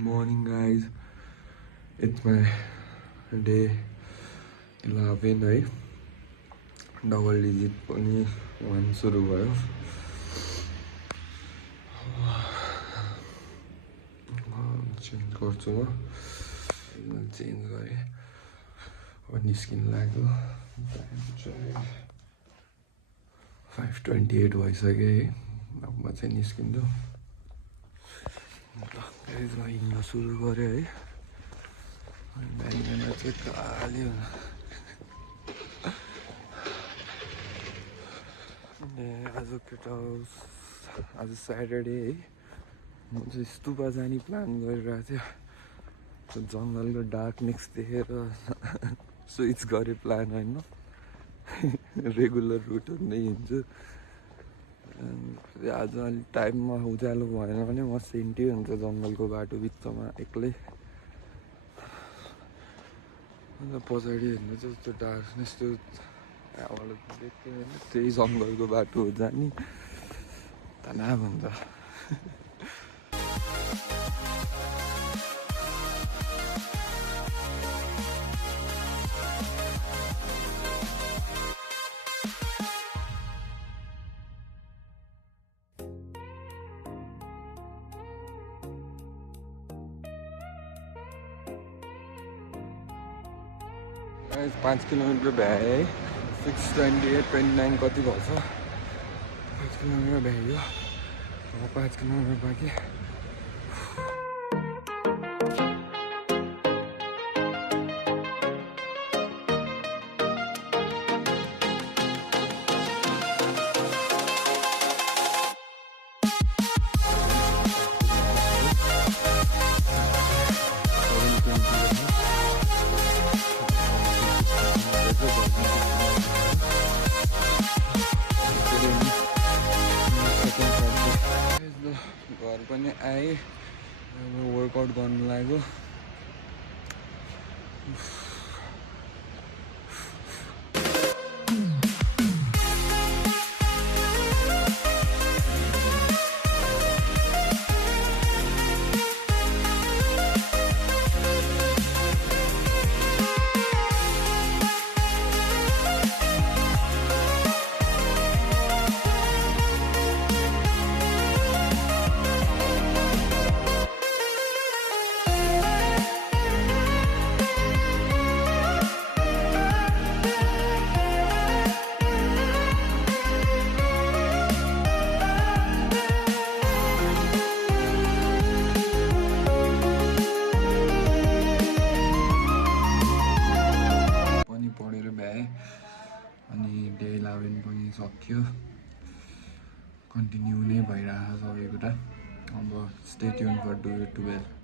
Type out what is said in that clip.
Morning guys, it's my day 11 है double digit पनि 1 सुरु भयो चेन्ज गर्छु म चेन्ज गरेँ अब निस्किन लाग्यो 5:28 भइसक्यो है अब म चाहिँ निस्किन्छु हिँड्न सुरु गरेँ है बिहान चाहिँ खाली आज केटा आज स्याटरडे है म चाहिँ स्तुपा जाने प्लान गरिरहेको थियो जङ्गलको डार्कनेस देखेर स्विच गरेँ प्लान होइन रेगुलर रुटहरू नै हिँड्छु आज अलिक टाइममा उज्यालो भएन भने म सेन्टी हुन्छ जङ्गलको बाटो बिचमा एक्लै अन्त पछाडि हेर्नु चाहिँ त्यो डार्कनेस त्यो त्यहाँबाट देख्थेँ होइन त्यही जङ्गलको बाटो हो जाने तनाव हुन्छ गाइस 5 किलोमिटर भ्याए 6:28-29 कति भएछ 5 किलोमिटर भ्यायो अब 5 किलोमिटर बाँकी घर पनि आएँ अब वर्कआउट गर्नु लाग्यो अनि डे 11 पनि सक्यो कन्टिन्यू नै भइरहेको सबै कुरा अब स्टे ट्युन फर डे 12